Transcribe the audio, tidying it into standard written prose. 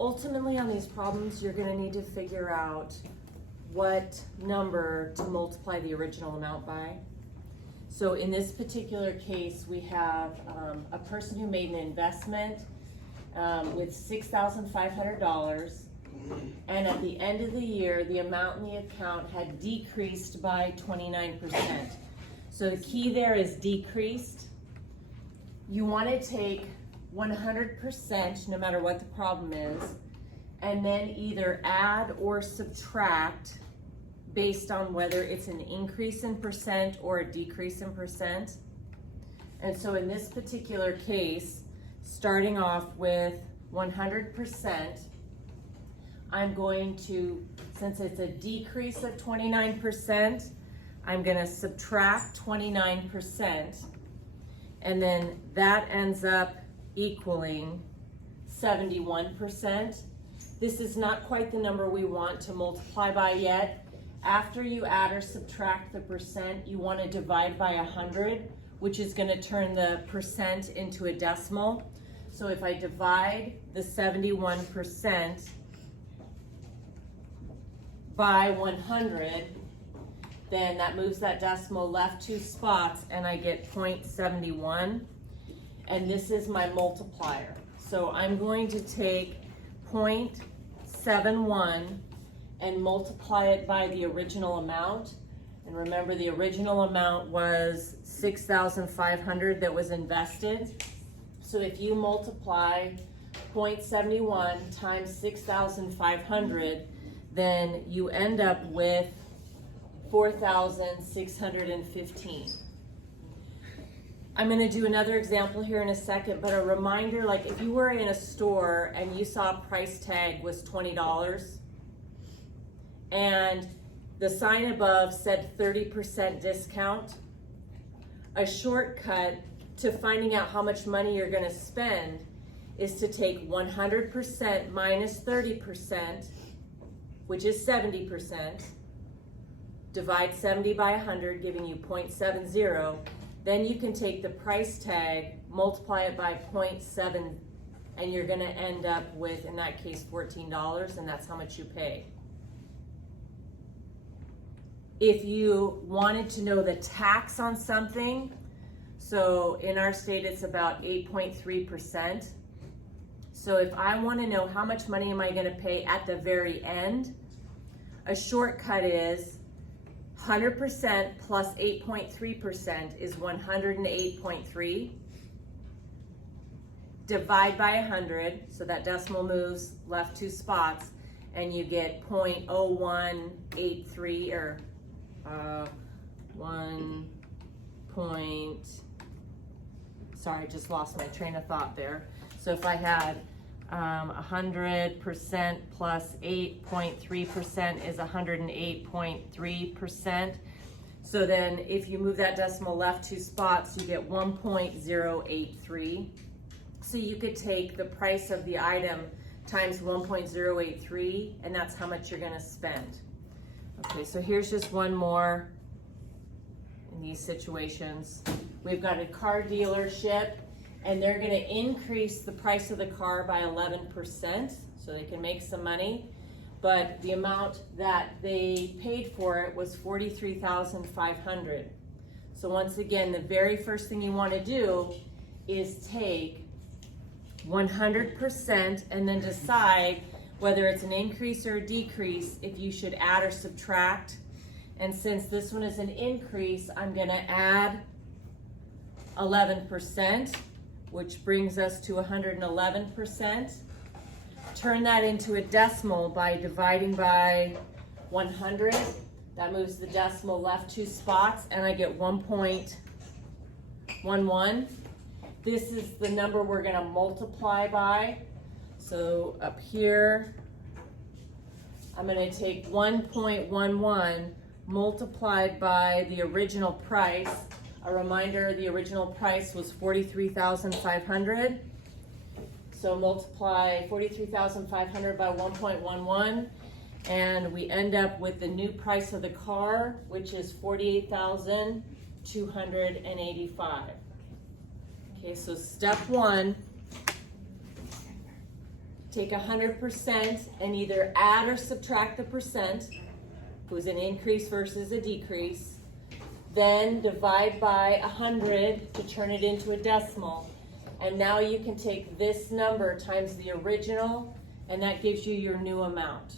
ultimately on these problems, you're gonna need to figure out what number to multiply the original amount by. So in this particular case, we have a person who made an investment with $6,500, and at the end of the year, the amount in the account had decreased by 29%. So the key there is decreased. You want to take 100%, no matter what the problem is, and then either add or subtract based on whether it's an increase in percent or a decrease in percent. And so in this particular case, starting off with 100%, I'm going to, since it's a decrease of 29%, I'm gonna subtract 29%, and then that ends up equaling 71%. This is not quite the number we want to multiply by yet. After you add or subtract the percent, you want to divide by 100, which is going to turn the percent into a decimal. So if I divide the 71% by 100, then that moves that decimal left 2 spots and I get 0.71. And this is my multiplier. So I'm going to take 0.71 and multiply it by the original amount. And remember, the original amount was $6,500 that was invested. So if you multiply 0.71 times 6,500, then you end up with 4,615. I'm going to do another example here in a second, but a reminder, like if you were in a store and you saw a price tag was $20 and the sign above said 30% discount, a shortcut to finding out how much money you're going to spend is to take 100% minus 30%, which is 70%, divide 70 by 100, giving you 0.70. Then you can take the price tag, multiply it by 0.7, and you're gonna end up with, in that case, $14, and that's how much you pay. If you wanted to know the tax on something, so in our state it's about 8.3%. So if I wanna know how much money am I gonna pay at the very end, a shortcut is 100% plus 8.3% is 108.3. Divide by 100, so that decimal moves left 2 spots, and you get 0.0183 or sorry, just lost my train of thought there. So if I had 100% plus 8.3% is 108.3%. So then if you move that decimal left 2 spots, you get 1.083. So you could take the price of the item times 1.083, and that's how much you're gonna spend. Okay, so here's just one more in these situations. We've got a car dealership, and they're gonna increase the price of the car by 11% so they can make some money. But the amount that they paid for it was $43,500. So once again, the very first thing you wanna do is take 100% and then decide whether it's an increase or a decrease, if you should add or subtract. And since this one is an increase, I'm gonna add 11%, which brings us to 111%. Turn that into a decimal by dividing by 100. That moves the decimal left 2 spots, and I get 1.11. This is the number we're gonna multiply by. So up here, I'm gonna take 1.11 multiplied by the original price. A reminder, the original price was $43,500. So multiply 43,500 by 1.11, and we end up with the new price of the car, which is $48,285. Okay, so step 1 take 100% and either add or subtract the percent, it was an increase versus a decrease, then divide by 100 to turn it into a decimal. And now you can take this number times the original, and that gives you your new amount.